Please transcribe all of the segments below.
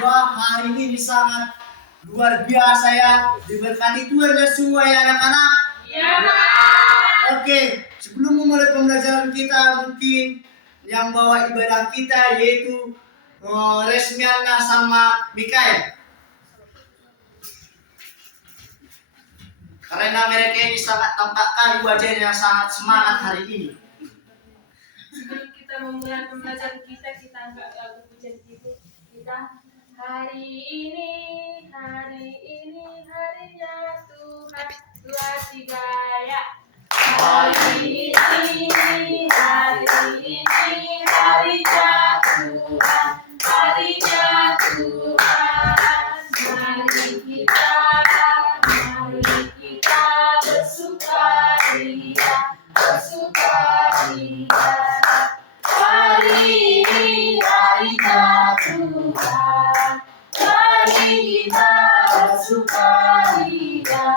Wah, hari ini sangat luar biasa ya. Diberkati Tuhan ya semua ya anak-anak. Iya, Pak. Oke, sebelum memulai pembelajaran kita, mungkin yang bawa ibadah kita yaitu Resmiana sama Mikael. Karena mereka ini sangat tampakkan wajahnya sangat semangat hari ini. Sebelum kita memulai pembelajaran kita angkat lagu pujian kita. Hari ini harinya Tuhan, 2, 3 ya. Hari ini harinya Tuhan, harinya Tuhan. Mari kita bersukaria. Hari ini harinya Tuhan, mari kita bersukaria.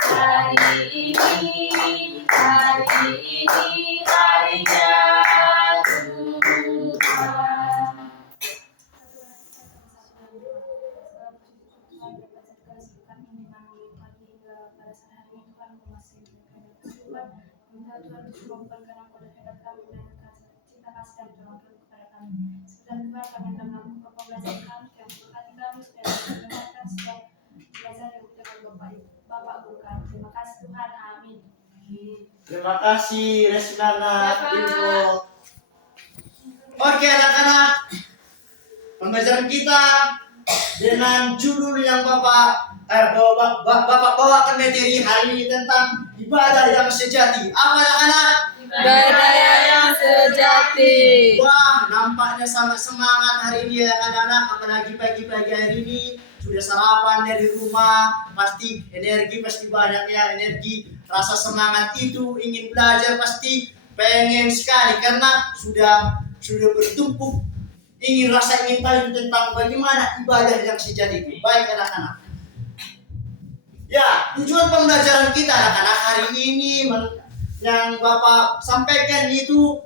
Hari ini harinya Tuhan. Terima kasih Tuhan, amin. Terima kasih Resmiana. Ya, Pak. Ibu. Oke anak-anak, pembelajaran kita dengan judul yang Bapak bawakan materi hari ini tentang ibadah yang sejati. Apa anak-anak? Ibadah yang sejati. Wah, nampaknya sangat semangat hari ini ya anak-anak. Apalagi pagi-pagi hari ini sudah sarapan dari rumah, pasti energi pasti banyak ya, energi, rasa semangat itu, ingin belajar pasti pengen sekali karena sudah bertumpuk ingin tahu tentang bagaimana ibadah yang sejati itu. Baik anak-anak. Ya, tujuan pembelajaran kita anak-anak hari ini yang Bapak sampaikan itu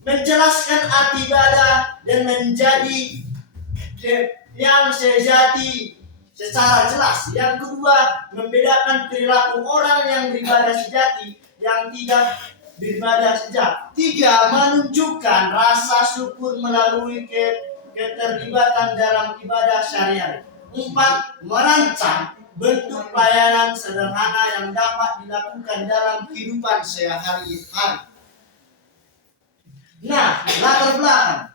menjelaskan arti ibadah dan menjadi yang sejati secara jelas. Yang kedua, membedakan perilaku orang yang beribadah sejati yang tidak beribadah sejati. 3, menunjukkan rasa syukur melalui keterlibatan dalam ibadah sehari-hari. 4, merancang bentuk pelayanan sederhana yang dapat dilakukan dalam kehidupan sehari-hari. Nah, latar belakang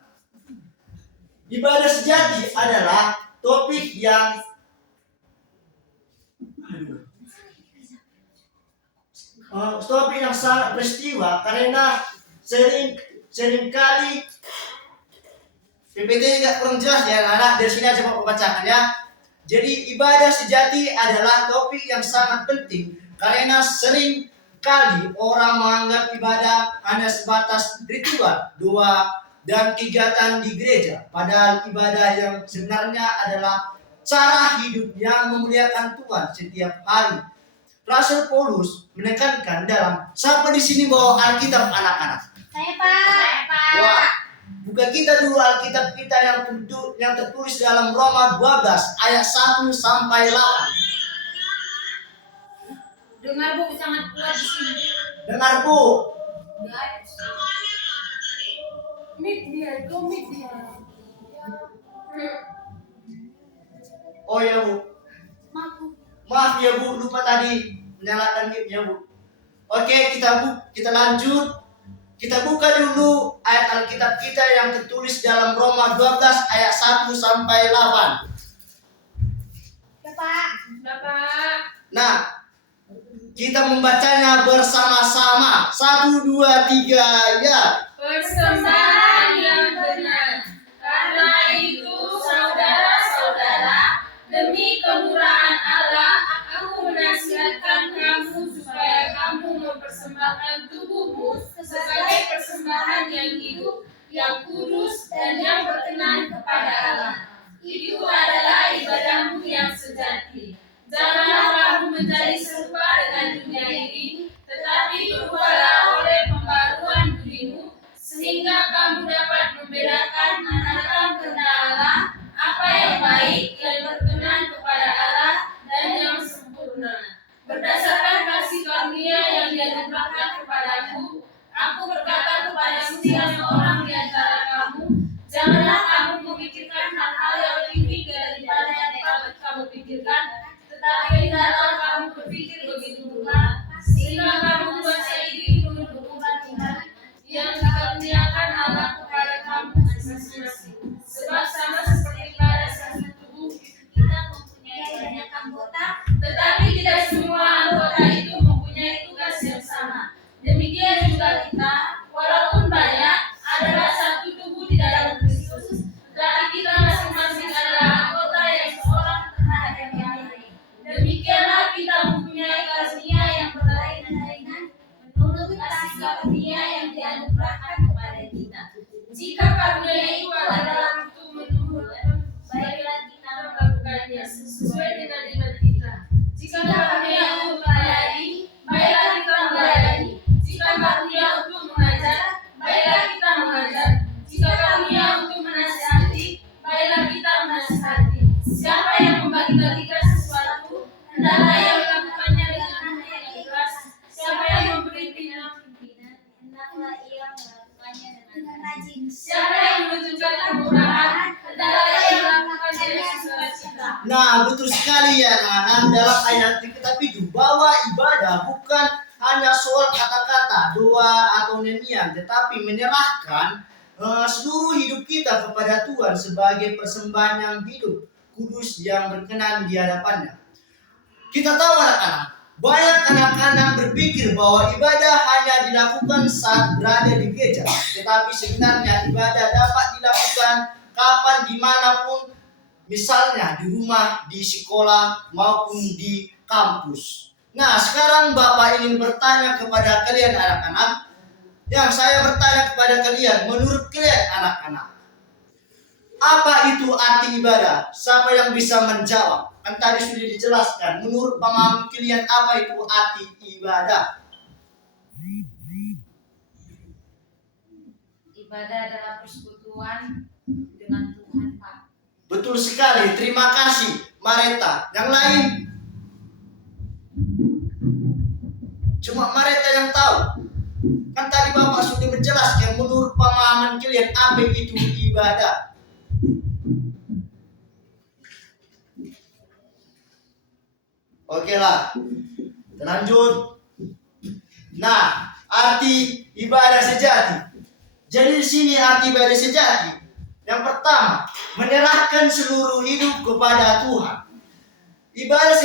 ibadah sejati adalah topik yang sangat peristiwa karena seringkali PPT tidak kurang jelas ya anak. Dari sini aja Bapak bacakan ya. Jadi ibadah sejati adalah topik yang sangat penting karena sering kali orang menganggap ibadah hanya sebatas ritual, doa, dan kegiatan di gereja. Padahal ibadah yang sebenarnya adalah cara hidup yang memuliakan Tuhan setiap hari. Rasul Paulus menekankan dalam, siapa di sini bawa Alkitab anak-anak? Saya Pak. Wah, buka kita dulu Alkitab kita yang tertulis dalam Roma 12 ayat 1 sampai 8. Dengar Bu, sangat kuat di sini. Dengar Bu. Meet dia. Oh ya Bu. Maaf ya Bu, lupa tadi menyalakan mic-nya Bu. Oke, kita lanjut. Kita buka dulu ayat Alkitab kita yang tertulis dalam Roma 12 ayat 1 sampai 8. Ya Pak. Nah, kita membacanya bersama-sama. 1, 2, 3, ya. Persembahan yang benar. Karena itu saudara-saudara, demi kemurahan Allah, aku menasihatkan kamu supaya kamu mempersembahkan tubuhmu sebagai persembahan yang hidup, yang kudus, dan yang berkenan kepada Allah. Itu adalah ibadahmu yang sejati. Janganlah kamu menjadi serupa dengan dunia ini, tetapi berubahlah oleh pembaruan dirimu, sehingga kamu Janganlah kamu memikirkan hal-hal yang tinggi daripada yang dapat kamu pikirkan, tetapi hendaklah kamu berpikir begitu pula, sehingga kamu menguasai diri menurut hukuman Tuhan yang dikaruniakan Allah kepada kamu masing-masing. Sebab sama seperti pada satu tubuh kita mempunyai banyak anggota, tetapi tidak semua anggota itu mempunyai tugas yang sama. Demikian juga kita, walaupun banyak, adalah satu tubuh di dalam Kristus, tetapi kita masing-masing adalah anggota yang seorang terhadap yang lain. Demikianlah kita mempunyai karunia yang berlainan-lainan menurut kasih karunia yang dianugerahkan kepada kita. Jika karunia itu adalah untuk menumbuhkan, baiklah kita melakukannya sesuai dengan iman kita. Jika karunia untuk melayani, baiklah kita melayani. Jika karunia untuk mengajar, baiklah kita mengajar. Jika karunia untuk menasihati, baiklah kita menasihati. Siapa yang membagi-bagikan sesuatu, hendaklah ia melakukannya dengan hati yang ikhlas. Siapa yang memberi pimpinan, hendaklah ia melakukannya dengan rajin. Siapa yang menunjukkan kemurahan, hendaklah ia melakukannya dengan sukacita. Nah, betul sekali ya anak-anak, dalam ayat kita itu bahwa ibadah bukan hanya soal kata-kata, doa atau nyanyian, tetapi menyerahkan seluruh hidup kita kepada Tuhan sebagai persembahan yang hidup, kudus yang berkenan di hadapannya. Kita tahu anak-anak, banyak anak-anak berpikir bahwa ibadah hanya dilakukan saat berada di gereja, tetapi sebenarnya ibadah dapat dilakukan kapan dimanapun, misalnya di rumah, di sekolah, maupun di kampus. Nah, sekarang Bapak ingin bertanya kepada kalian anak-anak. Yang saya bertanya kepada kalian, menurut kalian anak-anak, apa itu arti ibadah? Siapa yang bisa menjawab? Kan tadi sudah dijelaskan. Menurut pemahaman kalian, apa itu arti ibadah? Ibadah adalah persekutuan dengan Tuhan, Pak. Betul sekali. Terima kasih, Mareta. Yang lain? Cuma Mareta yang tahu. Kan tadi Bapak sudah menjelaskan menurut pemahaman kalian apa itu ibadah. Oke lah, lanjut. Nah, arti ibadah sejati. Jadi di sini arti ibadah sejati. Yang pertama, menyerahkan seluruh hidup kepada Tuhan. Ibadah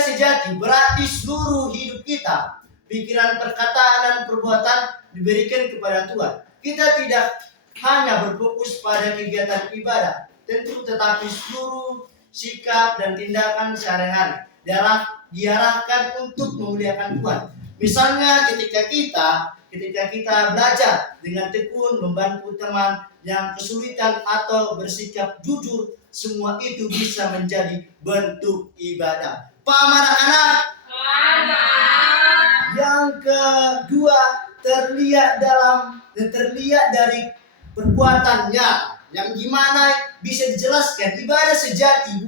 sejati berarti seluruh hidup kita, pikiran, perkataan, dan perbuatan diberikan kepada Tuhan. Kita tidak hanya berfokus pada kegiatan ibadah, tentu, tetapi seluruh sikap dan tindakan sehari-hari diarahkan untuk memuliakan Tuhan. Misalnya ketika kita belajar dengan tekun, membantu teman yang kesulitan, atau bersikap jujur, semua itu bisa menjadi bentuk ibadah. Paham anak-anak? Yang kedua, terlihat dari perbuatannya, yang gimana bisa dijelaskan. Ibadah sejati